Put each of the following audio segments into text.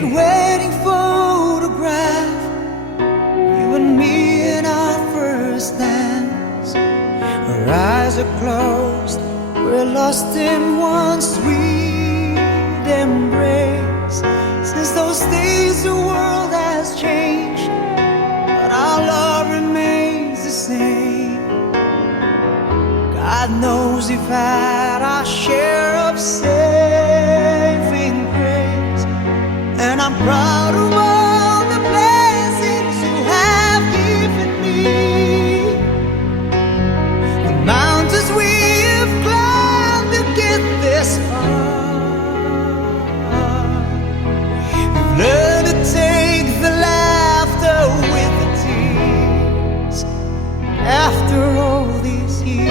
Faded wedding photograph, you and me in our first dance. Our eyes are closed, we're lost in one sweet embrace. Since those days the world has changed, but our love remains the same. God knows we've had our share of saving grace, and I'm proud of all the blessings you have given me. The mountains we've climbed to get this far. We've learned to take the laughter with the tears after all these years.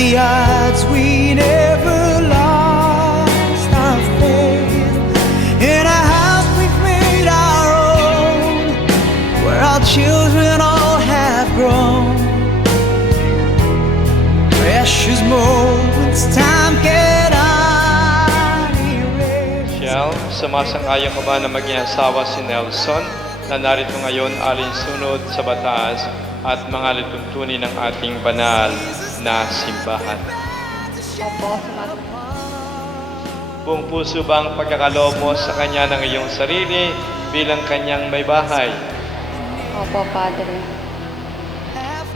The odds, we never lost our faith. In a house we've made our own, where our children all have grown. Precious moments time cannot erase. Shell, sumasang-ayon ka ba na maging asawa si Nelson na narito ngayon alinsunod sa batas at mga lituntunin ng ating banal na simbahan? Opo, sumasagot. Buong puso bang pagkakaloob mo sa kanya ng iyong sarili bilang kanyang may bahay? Opo, Padre.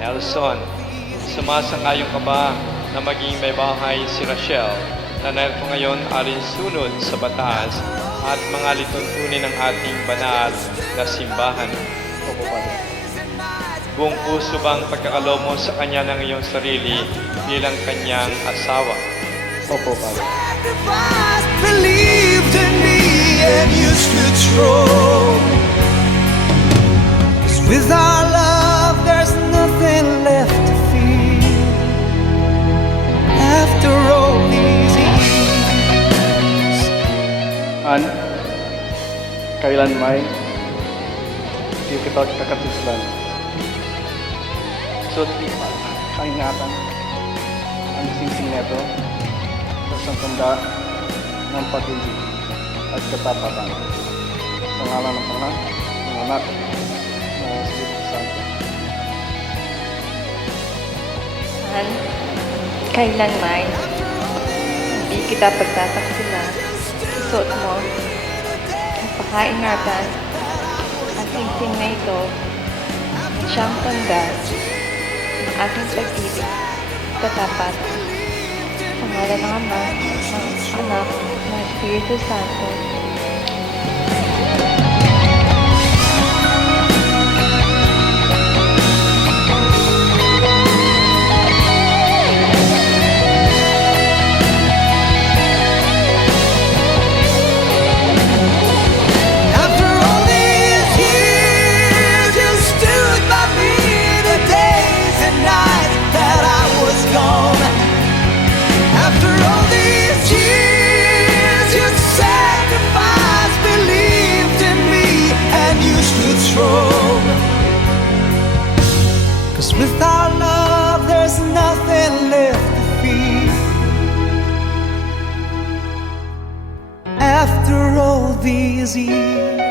Nelson, sumasang-ayon ka ba na maging may bahay si Rachel na narito ngayon alinsunod sa batas at mga lituntunin ng ating banal na simbahan? Opo, Padre. Buong puso bang pagkakaloob mo sa kanya ng iyong sarili bilang kanyang asawa? Opo, Padre. Believed in me and you stood strong. 'Cause with our love there's nothing left to fear. After all these years. An, kailan may di kita kakatislan. So, kaingatan ang singsing neto sa isang tanda ng pag-ibig at katapatan. Sa ngalan ng Ama, ng Anak, ng Espiritu Santo. Han, kailanman hindi kita pagtataksilan. Isuot mo ang pakaingatan at singsing na ito at siyang tanda ng ating pag-ibig at katapatan. Sa ngalan ng Ama, ng Anak, ng Espiritu Santo. With our love, there's nothing left to fear. After all these years.